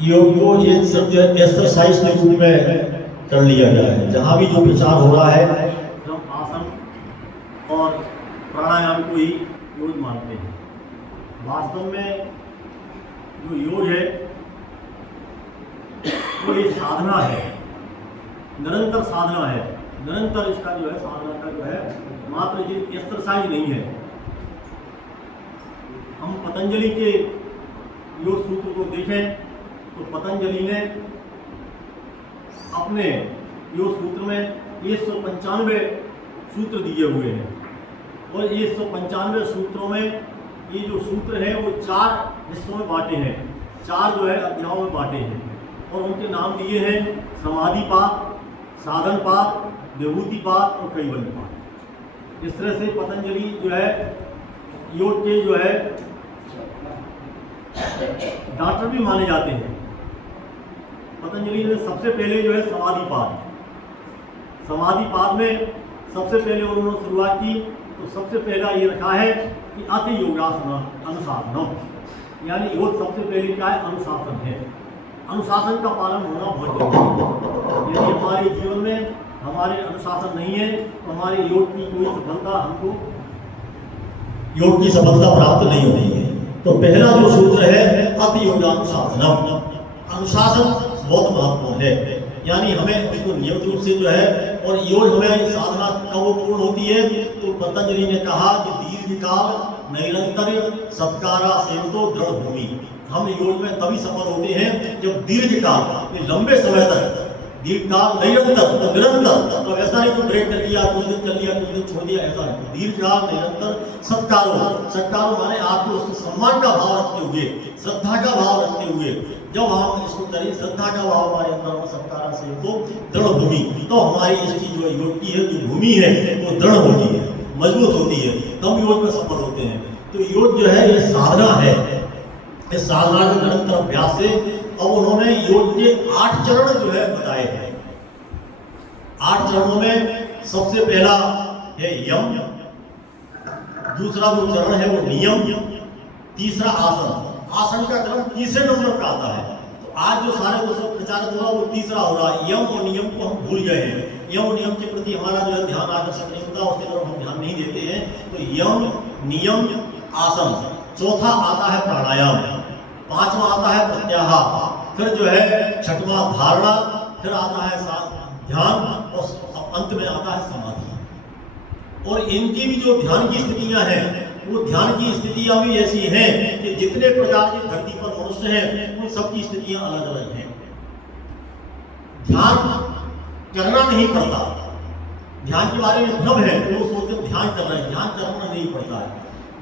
योग को ये सब जो एक्सरसाइज के रूप में कर लिया जाए। जहाँ भी जो प्रचार हो रहा है हम आसन और प्राणायाम को ही योग मानते हैं। वास्तव में जो योग है वो एक साधना है, निरंतर साधना है। निरंतर इसका जो है साधना का जो है मात्र ये एक्सरसाइज नहीं है। हम पतंजलि के योग सूत्र को देखें तो पतंजलि ने अपने योग सूत्र में 195 सूत्र दिए हुए हैं और ये 195 सूत्रों में ये जो सूत्र है वो 4 हिस्सों में बांटे हैं, 4 जो है अध्यायों में बांटे हैं और उनके नाम दिए हैं समाधि पाद, साधन पाद, विभूति पाद और कैवल्य पाद। इस तरह से पतंजलि जो है योग के जो है डॉक्टर भी माने जाते हैं। पतंजलि ने सबसे पहले जो है समाधि पाद में सबसे पहले उन्होंने शुरुआत की तो सबसे पहला ये रखा है कि अति योगासन अनुशासन, यानी योग सबसे पहले क्या है, अनुशासन है। अनुशासन का पालन होना बहुत जरूरी है। यदि हमारे जीवन में हमारे अनुशासन नहीं है तो हमारे योग की कोई सफलता हमको योग की सफलता प्राप्त नहीं होती है। तो पहला जो सूत्र है अति योगानुशासनम, अनुशासन बहुत महत्वपूर्ण है। यानी हमें उसको नियमित रूप से जो है, और योग हमें साधना कब पूर्ण होती है तो पतंजलि ने कहा कि दीर्घकाल निरंतर सत्कारा सेवतो दृढ़ भूमि। हम योग में तभी सफल होते हैं जब दीर्घकाल लंबे समय तक, दीर्घकाल निरंतर तो निरंतर, तो ऐसा नहीं तो ब्रेक कर लिया, कुछ दिन कर लिया, कुछ दिन छोड़ दिया, ऐसा नहीं। दीर्घकाल निरंतर सत्कारो माने आपको उसके सम्मान का भाव रखते हुए, श्रद्धा का भाव रखते हुए जब हम इसको करें, श्रद्धा का भाव हमारे अंदर में सत्कारा से तो दृढ़ भूमि, तो हमारी इसकी जो योग की है जो भूमि है वो दृढ़ होती है, मजबूत होती है, तब योग में सफल होते हैं। तो योग जो है ये साधना है। इस साधना के निरंतर अभ्यास से अब उन्होंने योग के 8 चरण जो है बताए हैं। 8 चरणों में सबसे पहला है यम, दूसरा जो चरण है वो नियम, तीसरा आसन। आसन का क्रम तीसरे नंबर पर आता है। तो आज जो सारे दोस्तों प्रचारित हो रहा है वो तीसरा हो रहा है। यम और नियम को हम भूल गए हैं। यम और नियम के प्रति हमारा जो है ध्यान आकर्षित नहीं होता, उसके तरफ हम ध्यान नहीं देते हैं। तो यम, नियम, आसन। चौथा आता है प्राणायाम, पांचवा आता है प्रत्याहार, फिर जो है छठवां धारणा, फिर आता है ध्यान और अंत में आता है समाधि। और इनकी भी जो ध्यान की स्थितियां हैं वो ध्यान की स्थितियां भी ऐसी हैं कि जितने प्रकार की धरती पर मनुष्य हैं उन सबकी स्थितियां अलग अलग हैं। ध्यान करना नहीं पड़ता, ध्यान के बारे में भ्रम है तो लोग सोचते हैं ध्यान कर रहे हैं, ध्यान करना नहीं पड़ता है।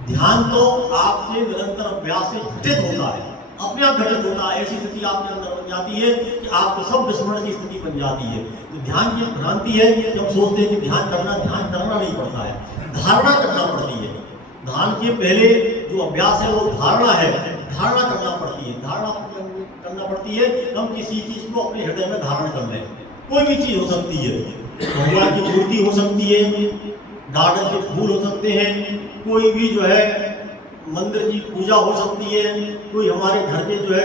ध्यान तो आपके निरंतर अभ्यास से घटित होता है, अपने आप घटित होता है। ऐसी स्थिति आपके अंदर बन जाती है कि आपको सब विस्मरण की स्थिति बन जाती है। तो ध्यान की भ्रांति है कि हम सोचते हैं कि ध्यान करना नहीं पड़ता है, धारणा करना पड़ती है। ध्यान के पहले जो अभ्यास है वो धारणा है, धारणा करना पड़ती है। धारणा करना पड़ती है हम किसी चीज को अपने हृदय में धारण कर लें। कोई भी चीज हो सकती है, भगवान की मूर्ति हो सकती है, गार्डन के फूल हो सकते हैं, कोई भी जो है मंदिर की पूजा हो सकती है, कोई हमारे घर के जो है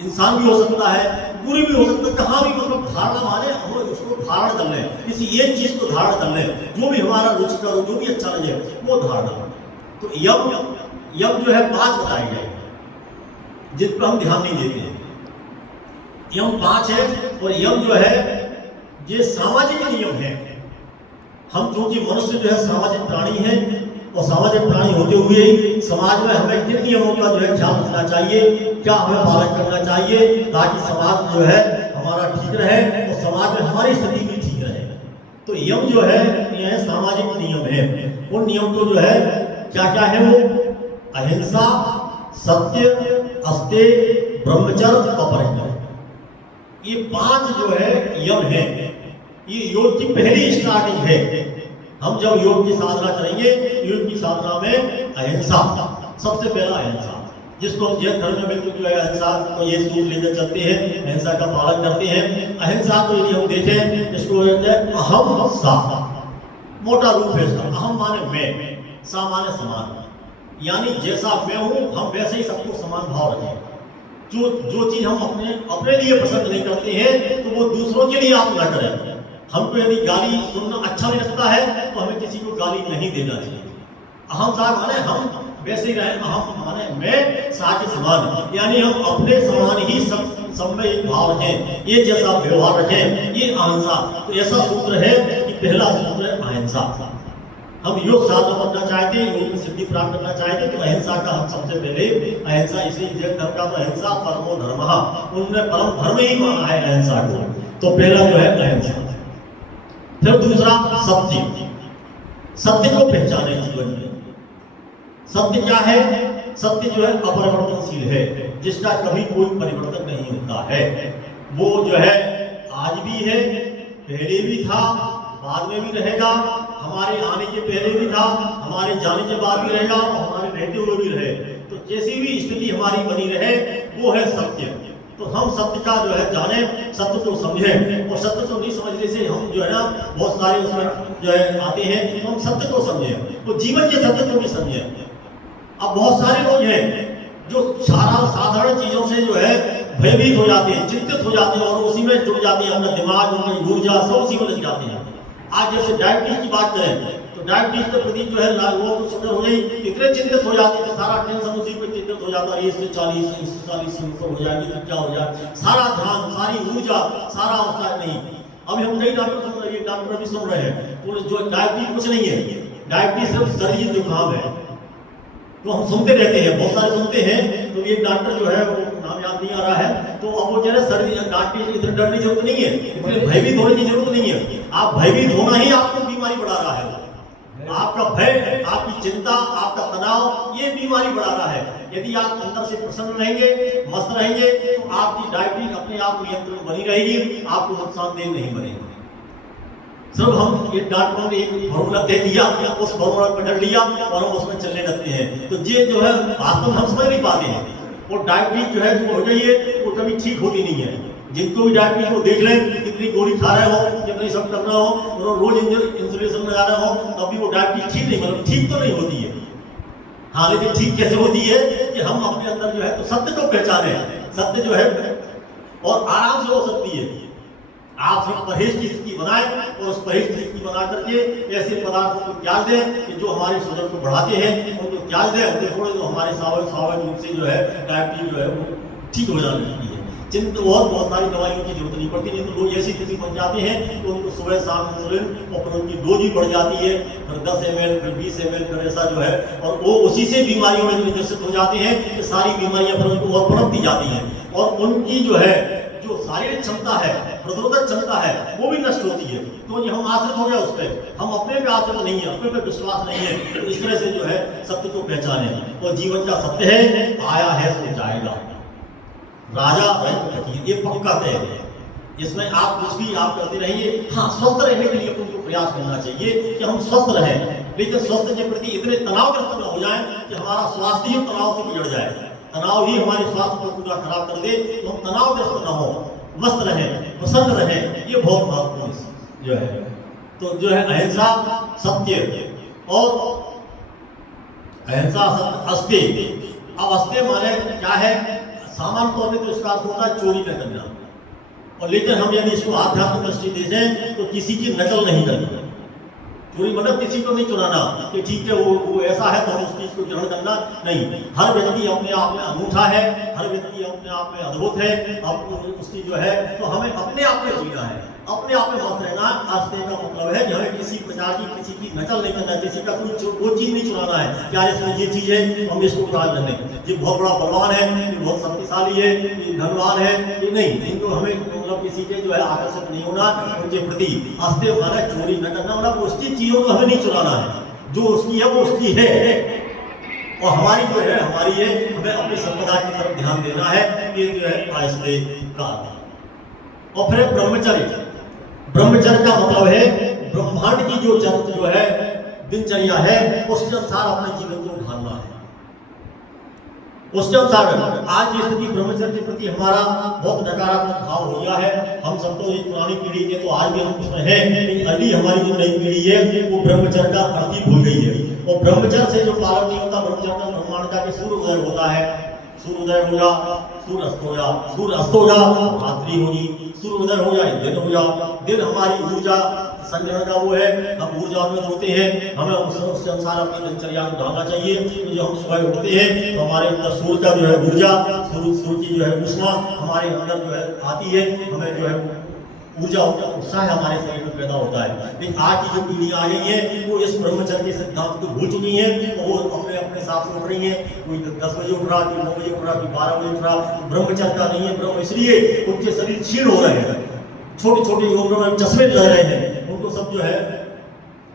इंसान भी हो सकता है, पूरी भी हो सकता है, कहाँ भी। मतलब धारणा माने हम उसको धारण कर लें, किसी एक चीज को धारण कर लें, जो भी हमारा रुचिकर हो, जो भी अच्छा लगे वो धारणा। तो यम जो है 5 बताए गए जिन पर हम ध्यान नहीं देते हैं। यम 5 है और यम जो है ये सामाजिक नियम है। हम क्योंकि मनुष्य जो है सामाजिक प्राणी है और सामाजिक प्राणी होते हुए समाज में हमें किन नियमों का जो है ख्याल रखना चाहिए, क्या हमें पालन करना चाहिए ताकि समाज जो है हमारा ठीक रहे और समाज में हमारी स्थिति भी ठीक रहे। तो यम जो है यह सामाजिक नियम है। वो नियम तो जो है क्या क्या है, वो अहिंसा, सत्य, अस्तेय, ब्रह्मचर्य, अपरिग्रह, ये 5 जो है यम है। ये योग की पहली स्टार्टिंग है। हम जब योग की साधना करेंगे, योग की साधना में अहिंसा सबसे पहला, अहिंसा जिसको जैन धर्म में बिल्कुल जो है अहिंसा को ये सूत्र लेकर चलते हैं, अहिंसा का पालन करते हैं। अहिंसा को यदि हम देखें इसको अहम सा, मोटा रूप है इसका। अहम माने मैं, सा माने समान, यानी जैसा मैं हूं हम वैसे ही सबको समान भाव रखें। जो चीज हम अपने लिए पसंद नहीं करते हैं तो वो दूसरों के लिए आप ना करें। हमको यदि गाली सुनना अच्छा नहीं लगता है तो हमें किसी को गाली नहीं देना चाहिए। अहम साहब माने हम वैसे ही रहे, अहम माने मैं साथ समान, यानी हम अपने समान ही सब में एक भाव रखें, ये जैसा व्यवहार रखें, ये अहिंसा। तो ऐसा सूत्र है कि पहला सूत्र है अहिंसा। हम योग साधना करना चाहते हैं, योग में सिद्धि प्राप्त करना चाहते हैं तो अहिंसा का हम सबसे पहले अहिंसा, इसी जैन धर्म का तो अहिंसा परमो धर्मः, उन्होंने परम धर्म ही माना है अहिंसा को। तो पहला जो है अहिंसा। फिर दूसरा सत्य, सत्य को पहचाने जीवन में। सत्य क्या है? सत्य जो है अपरिवर्तनशील है, जिसका कभी कोई परिवर्तन नहीं होता है। वो जो है आज भी है, पहले भी था, बाद में भी रहेगा, हमारे आने के पहले भी था, हमारे जाने के बाद भी रहेगा और हमारे रहते हुए भी रहे। तो जैसी भी स्थिति हमारी बनी रहे वो है सत्य। तो हम सत्य का जो है जाने, सत्य को समझें, और सत्य को नहीं समझने से हम जो है ना बहुत सारे उसमें जो है आते हैं, तो हम सत्य को समझें, तो जीवन के सत्य को भी समझें। अब बहुत सारे लोग हैं जो साधारण चीजों से जो है भयभीत हो जाते हैं, चिंतित हो जाते हैं और उसी में जुड़ जाते हैं, अपना दिमाग, उनकी ऊर्जा सब उसी में लग जाते हैं। आज जैसे डायबिटीज की बात करें तो डायबिटीज के प्रति जो है वो तो शुगर हो गई, इतने चिंतित हो जाते हैं, सारा टेंशन उसी पे चिंतित हो जाता है, इससे 40 इससे 40 ऊपर हो जाएगी तो क्या हो जाए, सारा ध्यान, सारी ऊर्जा, सारा उसका नहीं। अभी हम कई डॉक्टर सुन रहे हैं, डॉक्टर भी सुन रहे हैं, तो जो डायबिटीज कुछ नहीं है, डायबिटीज सिर्फ सर्दी जुकाम है। तो हम सुनते रहते हैं, बहुत सारे सुनते हैं। तो ये डॉक्टर जो है वो नाम याद नहीं आ रहा है, तो अब वो कह रहे सर्दी डायबिटीज इतने डरने की जरूरत नहीं है, इतने भयभीत होने की जरूरत नहीं है। आप भयभीत होना ही आपको बीमारी बढ़ा रहा है। आपका भय, आपकी चिंता, आपका तनाव, ये बीमारी बढ़ा रहा है। यदि आप अंदर से प्रसन्न रहेंगे, मस्त रहेंगे, तो आपकी डायबिटीज अपने आप नियंत्रण में बनी रहेगी, आपको नुकसानदेह नहीं बनेगी। सब हम ये डॉक्टरों ने एक फॉर्मूला दे दिया, उस फॉर्मूला को पकड़ लिया और हम उसमें चलने लगते हैं। तो ये जो है वास्तव में हम समझ नहीं पाते हैं। और डायबिटीज जो है जो हो गई है वो कभी ठीक होती नहीं है। जिनको भी डायबिटीज को देख लें, कितनी गोली खा रहे हो, कितनी सब कर रहे हो, और रोज इंसुलिन लगा रहे हो, तभी वो डायबिटीज ठीक नहीं, मतलब ठीक तो नहीं होती है। हाँ, लेकिन ठीक कैसे होती है कि हम अपने अंदर जो है तो सत्य को पहचाने, सत्य जो है और आराम से हो सकती है। आप सिर्फ परहेज की स्थिति बनाएं और उस परहेज की स्थिति बना करके ऐसे पदार्थों को त्याग दें कि जो हमारे शरीर को बढ़ाते हैं, उनको त्याग दें, उनको छोड़ दें, तो हमारे स्वाभाविक रूप से जो है डायबिटीज जो है वो ठीक हो जाने लगती है। चिंता और बहुत सारी दवाइयों की जरूरत नहीं पड़ती। नहीं तो लोग ऐसी स्थिति बन जाते हैं कि उनको सुबह शाम इंसुलिन और फिर उनकी डोज भी बढ़ जाती है, फिर 10 ml, फिर 20 ml, फिर ऐसा जो है, और वो उसी से बीमारियों में जो ग्रसित हो जाते हैं कि सारी बीमारियां फिर उनको और पनपती जाती हैं, और उनकी जो है जो शारीरिक क्षमता है, प्रतिरोधक क्षमता है, वो भी नष्ट होती है। तो ये हम आश्रित हो गए उस पर, हम अपने पे आश्रित नहीं है, अपने पे विश्वास नहीं है। तो इस तरह से जो है सत्य को पहचाने, और जीवन का सत्य है आया है तो जाएगा, राजा रही, ये पक्का तय है। इसमें आप कुछ भी आप करते रहिए। हाँ, स्वस्थ रहने के लिए उनको प्रयास करना चाहिए कि हम स्वस्थ रहें, लेकिन स्वास्थ्य के प्रति इतने तनावग्रस्त न हो जाए कि हमारा स्वास्थ्य ही तनाव से बिगड़ जाए, तनाव ही हमारे स्वास्थ्य को पूरा खराब कर दे। तो हम तनावग्रस्त न हो, मस्त रहें, प्रसन्न रहें, ये बहुत महत्वपूर्ण जो है। तो जो है अहिंसा, सत्य, और अहिंसा, सत्य, अस्त्य। अब अस्त्य माने क्या है? सामान्य तौर पर तो इसका अर्थ होता है चोरी न करना, और लेकिन हम यदि इसको आध्यात्मिक दृष्टि देखें तो किसी की नकल नहीं करनी। चोरी मतलब किसी को नहीं चुराना कि ठीक है वो ऐसा है तो हम उस चीज को ग्रहण करना नहीं। हर व्यक्ति अपने आप में अनूठा है, हर व्यक्ति अपने आप में अद्भुत है, अब उसकी जो है तो हमें अपने आप में जीना है, अपने आप में मस्त रहना। आस्ते का मतलब है कि हमें किसी प्रकार की किसी की नकल नहीं करना, किसी का कोई चीज नहीं चुराना है। क्या इसमें ये चीज है हम इसको उतार कर लें, ये बहुत बड़ा बलवान है, ये बहुत शक्तिशाली है, ये धनवान है, ये नहीं, इनको हमें मतलब किसी के जो है आकर्षित नहीं होना उनके प्रति। आस्ते हमारा चोरी न करना, मतलब उसकी चीजों को हमें नहीं चुराना है, जो उसकी है वो उसकी है, और हमारी जो है हमारी है, हमें अपनी संपदा की तरफ ध्यान देना है। ये जो है आस्ते का। और फिर ब्रह्मचर्य। ब्रह्मचर्य का मतलब है ब्रह्मांड की जो है दिनचर्या है उसके अनुसार अपने जीवन को ढालना है। उसके अनुसार आज की स्थिति ब्रह्मचर्य के प्रति हमारा बहुत नकारात्मक भाव हो गया है। हम सब तो एक पुरानी पीढ़ी के तो आज भी हम उसमें हैं, लेकिन अभी हमारी जो नई पीढ़ी है वो ब्रह्मचर्य का अर्थ ही भूल गई है। और ब्रह्मचर्य से जो पालन नहीं होता, ब्रह्मचर्य का ब्रह्मांड का सूर्योदय होता है, सूर्योदय होगा, सूर्य अस्त हो जा रात्रि होगी, सूर्योदय हो जाए दिन हो जा। दिन हमारी ऊर्जा संग्रहण का वो है, हम ऊर्जान्वित होते हैं, हमें उसके अनुसार अपनी दिनचर्या को ढालना चाहिए। तो जो हम सुबह उठते हैं तो हमारे अंदर सूर्य का जो है ऊर्जा, सूर्य की जो है ऊष्मा हमारे अंदर जो है आती है, हमें जो है ऊर्जा उत्साह हमारे शरीर में पैदा होता है। लेकिन आज की जो पीढ़ी आ गई है वो इस ब्रह्मचर्य के सिद्धांत को भूल चुकी है, वो अपने अपने हिसाब से उठ रही है। कोई 10 बजे उठ रहा, कोई 9 बजे उठ रहा, कोई 12 बजे उठ रहा। ब्रह्मचर्य का नहीं है ब्रह्म, इसलिए उनके शरीर क्षीण हो रहे हैं, छोटे छोटे उम्र में चश्मे लग रहे हैं उनको सब जो है।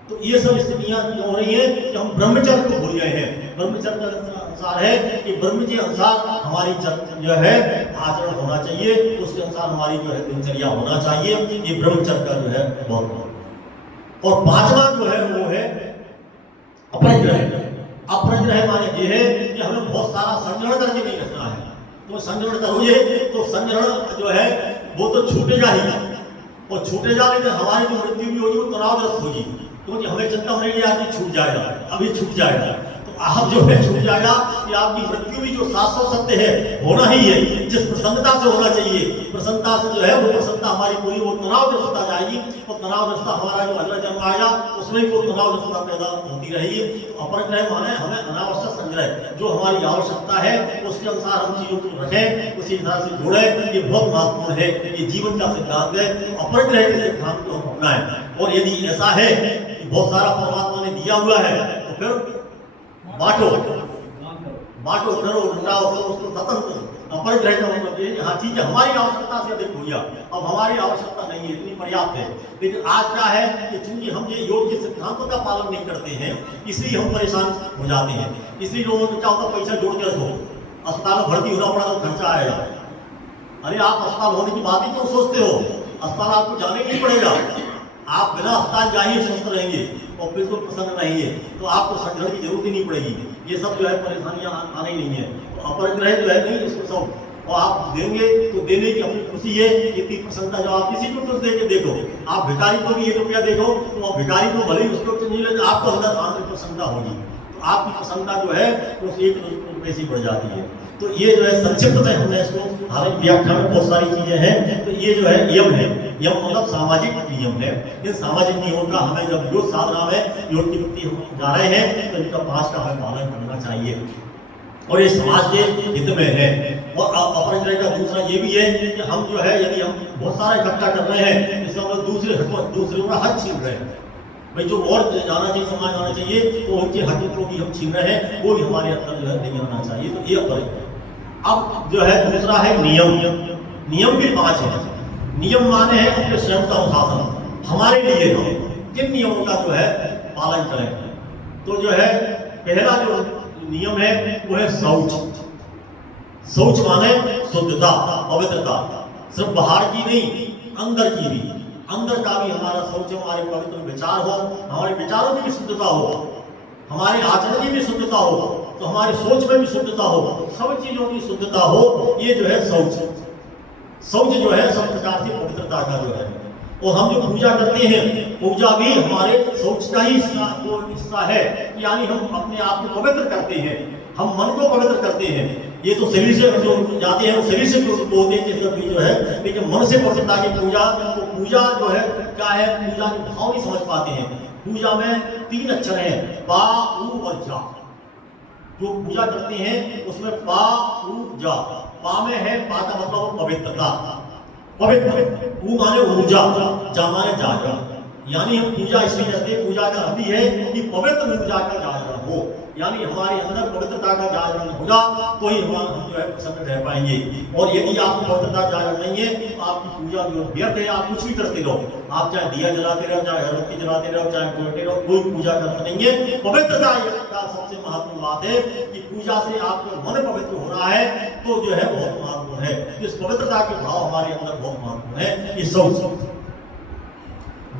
तो ये सब स्थितियां जो हो रही है कि हम ब्रह्मचर्य को भूल गए हैं। ब्रह्मचर्य का अनुसार है कि ब्रह्म के अनुसार हमारी जो है आचरण होना चाहिए, उसके अनुसार हमारी जो है दिनचर्या होना चाहिए। ये ब्रह्मचर्य का जो है बहुत। और पांचवा जो है वो है अपरिग्रह। अपरिग्रह माने ये है कि हमें बहुत सारा संग्रहण करके नहीं रखना है। तो संग्रहण करोगे तो संग्रहण जो है वो तो छूटेगा ही, और छूटेगा नहीं तो हमारी जो मृत्यु भी होगी वो तनावग्रस्त होगी, क्योंकि हमें चिंता होने की आदमी छूट जाएगा, अभी छूट जाएगा। तो आप जो है छूट जाएगा कि आपकी मृत्यु भी जो शाश्वत सत्य है होना ही है, जिस प्रसन्नता से होना चाहिए, प्रसन्नता से जो है वो प्रसन्नता हमारी पूरी, वो तनावग्रस्तता जाएगी। और तनावग्रस्ता हमारा जो अगला जन्म आएगा उसमें वो तनावग्रस्तता पैदा होती रहेगी। तो अपरिग्रह माने हमें अनावश्यक संग्रह, जो हमारी आवश्यकता है उसके अनुसार हम चीजों को रखें, उसी हिसाब से जोड़ें। ये बहुत महत्वपूर्ण है, ये जीवन का सिद्धांत है। तो अपरिग्रह के सिद्धांत को हम अपनाएं। और यदि ऐसा है कि बहुत सारा परमात्मा ने दिया हुआ है तो फिर बांटो, करो, लुटाओ, तो उसको खत्म करो। अपरिग्रह का मतलब ये हाँ ठीक है, हमारी आवश्यकता से अधिक हो गया, अब हमारी आवश्यकता नहीं है, इतनी पर्याप्त है। लेकिन आज क्या है कि चूंकि हम ये योग के सिद्धांतों का पालन नहीं करते हैं, इसलिए हम परेशान हो जाते हैं। इसलिए लोगों को क्या होता है, पैसा जोड़ के रखो, अस्पताल में भर्ती होना पड़ा तो खर्चा आएगा। अरे आप अस्पताल होने की बात ही क्यों सोचते हो? अस्पताल आपको जाने नहीं पड़ेगा, आप बिना अस्पताल जाइए स्वस्थ रहेंगे और बिल्कुल प्रसन्न रहेंगे, तो आपको संग्रहण की जरूरत ही नहीं पड़ेगी। ये सब जो है परेशानियां आने नहीं है। तो अपरिग्रह जो है नहीं, इसको सब और आप देंगे तो देने की अपनी खुशी है, इतनी प्रसन्नता। जो आप किसी को कुछ दे के देखो, आप भिखारी को भी 1 रुपया देखो तो आप भिखारी को भले ही उसको कुछ नहीं लगे, आपको अंदर आंतरिक प्रसन्नता होगी। तो आपकी प्रसन्नता जो है वो 1 रुपये से बढ़ जाती है। तो ये जो है संक्षिप्त में हमने इसको, हालांकि व्याख्या में बहुत सारी चीजें हैं। तो ये जो है यम है, यम मतलब सामाजिक नियम है। इन सामाजिक नियमों का हमें जब योग साधना में योग की प्रति हम जा रहे हैं तो इनका 5 का हमें पालन करना चाहिए, और ये समाज के हित में है। और अपरिग्रह का दूसरा ये भी है कि हम जो है यदि हम बहुत सारा इकट्ठा कर रहे हैं, इससे हम दूसरे का हक छीन रहे हैं। भाई जो और जाना चाहिए, समाज आना चाहिए, तो उनके हक को भी हम छीन रहे हैं, वो भी हमारे अंदर जो है नहीं आना चाहिए। तो ये अपरिग्रह। अब जो है दूसरा है नियम। नियम भी 5 है। नियम माने हैं अपने स्वयं का अनुशासन, हमारे लिए हम किन नियमों का जो है पालन करें। तो जो है पहला जो नियम है वो है शौच। शौच माने शुद्धता, पवित्रता, सिर्फ बाहर की नहीं अंदर की भी। अंदर का भी हमारा शौच, हमारे पवित्र विचार हो, हमारे विचारों की भी शुद्धता हो, हमारे आचरण की भी शुद्धता हो, तो हमारी सोच में भी शुद्धता हो, सब चीजों की शुद्धता हो। ये जो है शौच। शौच जो है सब प्रकार की पवित्रता का जो है। और हम जो पूजा करते हैं, पूजा भी हमारे शौच का ही हिस्सा है। यानी हम अपने आप को पवित्र करते हैं, हम मन को पवित्र करते हैं। ये तो शरीर से जो जाते हैं वो शरीर से होते हैं सब जो है, लेकिन मन से पवित्रता की पूजा। तो पूजा जो है क्या है, पूजा के भाव नहीं समझ पाते हैं। पूजा में 3 अक्षर हैं, पा, उ और जा। जो पूजा करते हैं उसमें पा, उ, जा। पा में है, पा का मतलब पवित्रता, पवित्र। उ माने ऊर्जा, जा माने जागरण। यानी हम पूजा इसलिए करते हैं, पूजा का अर्थ है कि पवित्र ऊर्जा का जागरण हो, यानी हमारे अंदर पवित्रता का जागरण होगा तो ही हम जो है प्रसन्न रह पाएंगे। और यदि आपकी पवित्रता जागरण नहीं है तो आपकी पूजा जो व्यर्थ है। आप कुछ भी करते रहो, आप चाहे दिया जलाते रहो, चाहे अगरबत्ती जलाते रहो, चाहे बोलते रहो, कोई पूजा करता नहीं है। पवित्रता का सबसे महत्वपूर्ण बात है कि पूजा से आपका मन पवित्र हो रहा है, तो जो है बहुत महत्वपूर्ण है। इस पवित्रता के भाव हमारे अंदर बहुत महत्वपूर्ण है। ये शौच।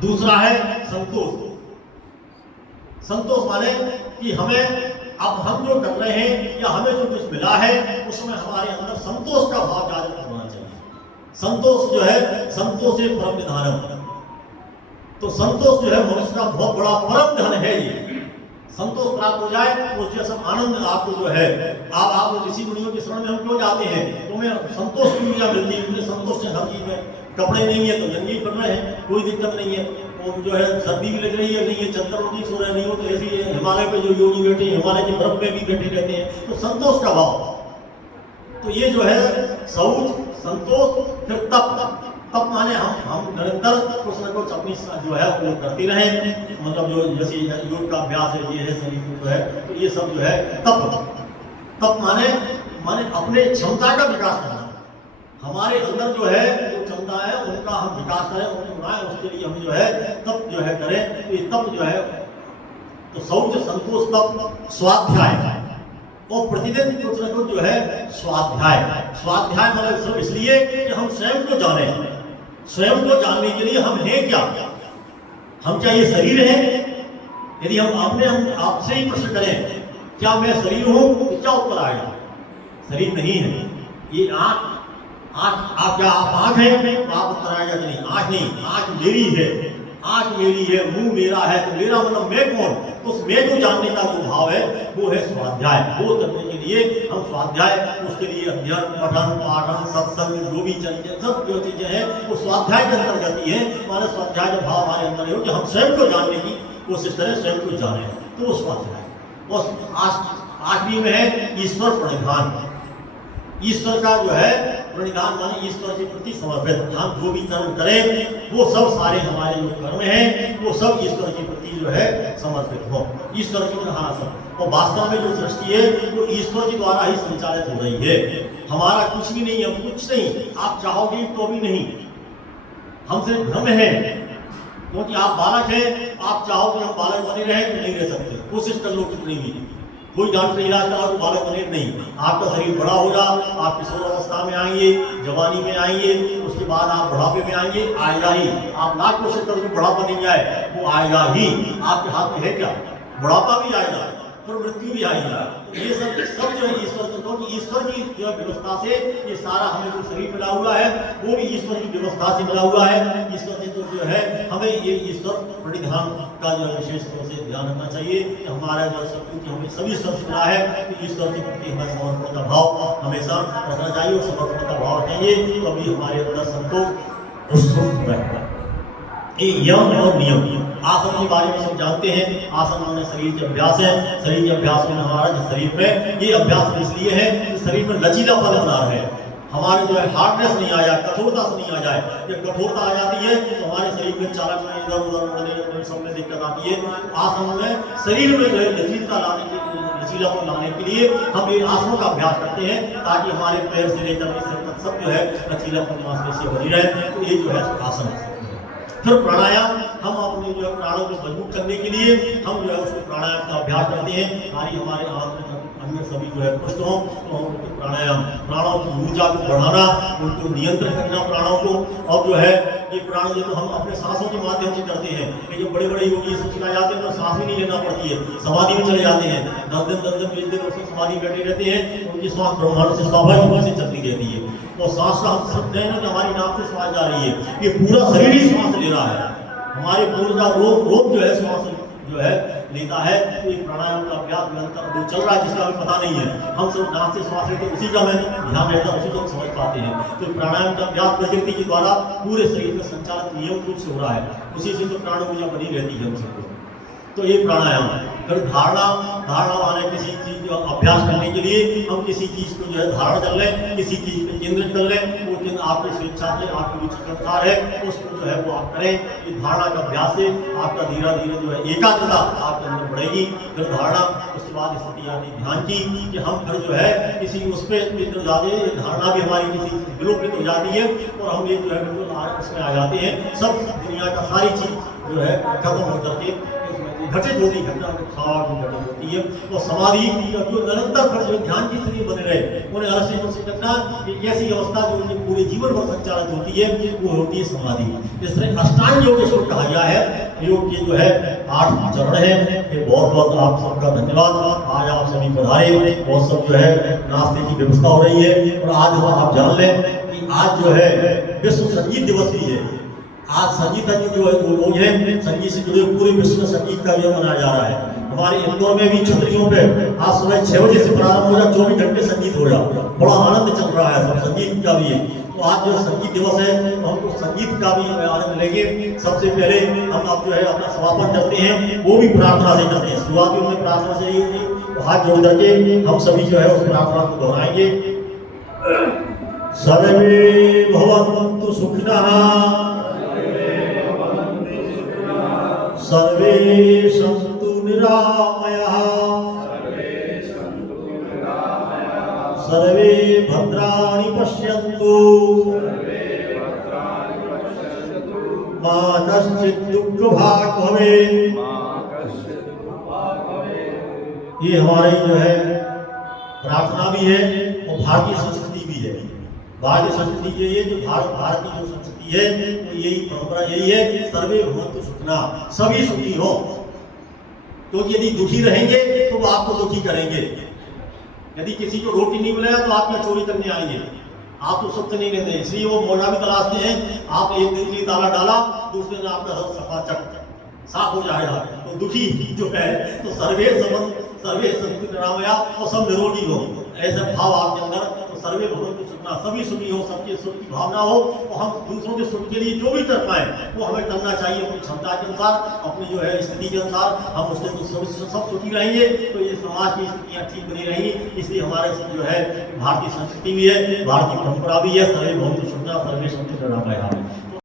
दूसरा है संतोष। संतोष माने कि हमें अब हम जो कर रहे हैं या हमें जो कुछ मिला है उसमें हमारे अंदर संतोष का भाव जागृत होना चाहिए। संतोष जो है, संतोष है परम निधानम। तो संतोष जो है मनुष्य का बहुत बड़ा परम धन है। ये संतोष प्राप्त हो जाए तो उससे सब आनंद आपको जो है आप ऋषि मुनियों के शरण में हम क्यों जाते हैं, तो हमें संतोष की ऊर्जा मिलती है, मुझे संतोष है हर चीज में। कपड़े नहीं है तो नंगे कर रहे हैं, कोई दिक्कत नहीं है। वो जो है सर्दी भी लग रही है, नहीं है चद्दर ओढ़ी सो रहे नहीं हो, तो ऐसे ही हिमालय पे जो योगी बैठे हैं, हिमालय की बर्फ में भी बैठे रहते हैं, तो संतोष का भाव। तो ये जो है शौच, संतोष, फिर तप माने हम निरंतर कुछ न कुछ अपनी जो है वो करते रहे, मतलब जो जैसे योग का अभ्यास है, ये है शरीर को जो है, तो ये सब जो है तप माने अपने क्षमता का विकास करना। हमारे अंदर जो है जो क्षमता है उनका हम विकास करें, उनको बढ़ाएं, उसके लिए हम जो है तप जो है करें। तो ये तप जो है तो शौच, संतोष, तप, स्वाध्याय और प्रतिदिन कुछ न कुछ जो है स्वाध्याय मतलब सब इसलिए कि हम स्वयं को जाने, स्वयं को जानने के लिए हम हैं क्या, हम क्या ये शरीर है। यदि हम अपने आपसे ही प्रश्न करें क्या मैं शरीर हूं, तो क्या उत्तर आएगा, शरीर नहीं है। ये आंख आप क्या आप आंख है, तो आप उत्तर आएगा कि नहीं, आंख नहीं, आंख मेरी है, आंख मेरी है, मुंह मेरा है, तो मेरा मतलब मैं कौन, तो उस मैं को जानने का जो भाव है वो है स्वाध्याय। वो करने के लिए हम स्वाध्याय, उसके लिए अध्ययन, पठन, पाठन, सत्संग, जो भी चीजें, सब जो चीजें हैं वो स्वाध्याय के अंतर्गत ही है। हमारे स्वाध्याय का भाव हमारे अंदर हो कि हम स्वयं को जानने की कोशिश करें, स्वयं को जाने, तो वो स्वाध्याय। और आठवीं में है ईश्वर प्रणिधान। ईश्वर का जो है प्रणिधान माने ईश्वर के प्रति समर्पित। हम जो भी कर्म करें वो सब सारे हमारे जो कर्म हैं वो सब ईश्वर के प्रति जो है समर्पित हो, ईश्वर की सब। और वास्तव में जो सृष्टि है वो ईश्वर के द्वारा ही संचालित हो रही है। हमारा कुछ भी नहीं है, कुछ नहीं, आप चाहोगे तो भी नहीं, हमसे भ्रम है। क्योंकि आप बालक हैं, आप चाहोगे हम बालक बने रहे तो नहीं रह सकते, कोशिश कर लो कितनी भी। कोई डॉक्टर इलाज करा तो बालक बने नहीं, आपका शरीर बड़ा होगा, आप किशोर अवस्था में आएंगे, जवानी में आएंगे, उसके बाद आप बुढ़ापे में आएंगे, आएगा ही। आप लाख कोशिश करो कि बुढ़ापा नहीं आए, वो आएगा ही। आपके हाथ में है क्या, बुढ़ापा भी आएगा, फिर मृत्यु भी आएगा। ये सब जो है ईश्वर को, क्योंकि ईश्वर की जो व्यवस्था से ये सारा हमें जो शरीर मिला हुआ है वो भी ईश्वर की व्यवस्था से मिला हुआ है। ईश्वर ने तो जो है हमें ये ईश्वर प्रणिधान का जो विशेष तौर से ध्यान रखना चाहिए कि हमारा जो सब कुछ हमें सभी सब मिला है, तो ईश्वर के प्रति हमें समर्पण का भाव हमेशा रखना चाहिए और समर्पण का भाव रखेंगे तभी तो हमारे अंदर संतोष रहेगा। ये यम और नियम, आसन के बारे में सब जानते हैं। आसन माने शरीर के अभ्यास है, शरीर के अभ्यास में हमारा जो शरीर में ये अभ्यास इसलिए है कि शरीर में लचीलापन बना है, हमारे जो है हार्डनेस नहीं आ जाए, कठोरता से नहीं आ जाए। जब कठोरता आ जाती है तो हमारे शरीर में चालक में इधर उधर उड़ने सब में दिक्कत आती है। आसन में शरीर में जो है लचीलापन लाने के लिए हम ये आसनों का अभ्यास करते हैं ताकि हमारे पैर से लेकर सिर तक सब जो है लचीलापन मांसपेशी बनी रहे। तो ये जो है आसन है। फिर प्राणायाम, हम अपने जो है प्राणों को मजबूत करने के लिए हम जो है उसको प्राणायाम का अभ्यास करते हैं ताकि हमारे अंदर सभी जो है पुष्ट हों। तो हम प्राणायाम, प्राणों की ऊर्जा को बढ़ाना, उनको नियंत्रण करना प्राणों को। और जो है ये प्राण जो तो हम अपने सांसों के माध्यम से करते हैं। ये जो बड़े बड़े योगी सब सिखाए जाते हैं तो सांस भी नहीं लेना पड़ती है, समाधि में चले जाते हैं। 10 दिन 20 दिन उसमें समाधि बैठे रहते हैं, उनकी श्वास ब्रह्मांड से स्वाभाविक रूप से चलती रहती है। और सांस का हम सब हैं कि हमारी नाक से श्वास जा रही है, ये पूरा शरीर ही श्वास ले रहा है, हमारे पूरा रोग जो है श्वास जो है लेता है। तो ये प्राणायाम का अभ्यास निरंतर जो चल रहा है जिसका हमें पता नहीं है, हम सब नाक से श्वास लेते हैं, उसी का हमें ध्यान रहता है, उसी को हम समझ पाते हैं। तो प्राणायाम का अभ्यास प्रकृति के द्वारा पूरे शरीर में संचालित नियम रूप से हो रहा है, उसी से तो प्राण ऊर्जा बनी रहती है हम सबको। तो ये प्राणायाम। फिर धारणा माने किसी चीज जो अभ्यास करने के लिए हम किसी चीज को जो है धारण कर लें, किसी चीज पे केंद्रित कर लें, वो केंद्र आपकी स्वेच्छा से आपकी रुचि के अनुसार है, उसको जो है वो आप करें। ये धारणा का अभ्यास से आपका धीरे धीरे जो है एकाग्रता आपके अंदर बढ़ेगी। फिर धारणा, उसके बाद स्थिति आती ध्यान की कि हम फिर जो है किसी उस पर केंद्र जाते हैं, धारणा भी हमारी किसी विलोपित हो जाती है और हम ये जो है बिल्कुल उसमें आ जाते हैं। सब दुनिया का सारी चीज जो है खत्म हो करके घटित होती घटना घटित होती है। और समाधि जो निरंतर पर जो ध्यान की स्थिति बने रहे, उन्हें अलग से करना ऐसी अवस्था जो उनके पूरे जीवन भर संचालित होती है वो होती है समाधि। इस तरह अष्टांग योग इसको कहा गया है। योग की जो है 8 चरण है। ये बहुत बहुत आप सबका धन्यवाद। आज आप सभी पधारे और सब जो है नाश्ते की व्यवस्था हो रही है। और आज आप जान लें कि आज जो है विश्व संगीत दिवस भी है। आज संगीत जो है लोग हैं, संगीत से जुड़े पूरे विश्व में संगीत का भी मनाया जा रहा है। हमारे इंदौर में भी छतरियों पे आज सुबह 6 बजे से प्रारंभ हो रहा, 24 घंटे संगीत हो रहा, बड़ा आनंद चल रहा है, सब संगीत का भी है। तो आज जो संगीत दिवस है तो हम लोग संगीत का भी आनंद लेंगे। सबसे पहले हम आप जो है अपना समापन करते हैं, वो भी प्रार्थना से करते हैं। शुरुआत भी हमने प्रार्थना से ही होगी, तो हाथ जोड़ करके हम सभी जो है उस प्रार्थना को दोहराएंगे। सर्वे भवन्तु सुखिनः, सर्वे सन्तु निरामयाः, सर्वे भद्राणि पश्यन्तु, मा कश्चित् दुःखभाग् भवेत्। ये हमारी जो है प्रार्थना भी है और भारतीय संस्कृति भी है। भारतीय संस्कृति ये जो भारत की जो संस्कृति है तो यही परंपरा यही है कि सर्वे भवन्तु सुखिनः, सभी सुखी हो। क्योंकि यदि दुखी रहेंगे तो वो आपको दुखी करेंगे। यदि किसी को रोटी नहीं मिलेगा तो आप क्या चोरी करने आएंगे, आप तो सुख नहीं लेते, इसलिए वो मोड़ा भी तलाशते हैं। आप एक दिन के लिए ताला डाला, दूसरे दिन आपका सब सफाचक साफ हो जाएगा। तो दुखी जो है तो सर्वे संतु निरामया और सब निरोगी हो, ऐसा भाव आपके अंदर। तो सर्वे भवन्तु सुखिनः, सभी सुखी हो, सबके सुख की भावना हो। तो हम दूसरों के सुख के लिए जो भी कर पाए वो हमें करना चाहिए, अपनी क्षमता के अनुसार, अपनी जो है स्थिति के अनुसार। हम उसके सब सुखी रहेंगे तो ये समाज की स्थितियाँ ठीक बनी रहेंगी। इसलिए हमारे जो है भारतीय संस्कृति भी है, भारतीय परंपरा भी है, सर्वे भवन्तु सुखिनः, सर्वे सन्तु निरामयाः।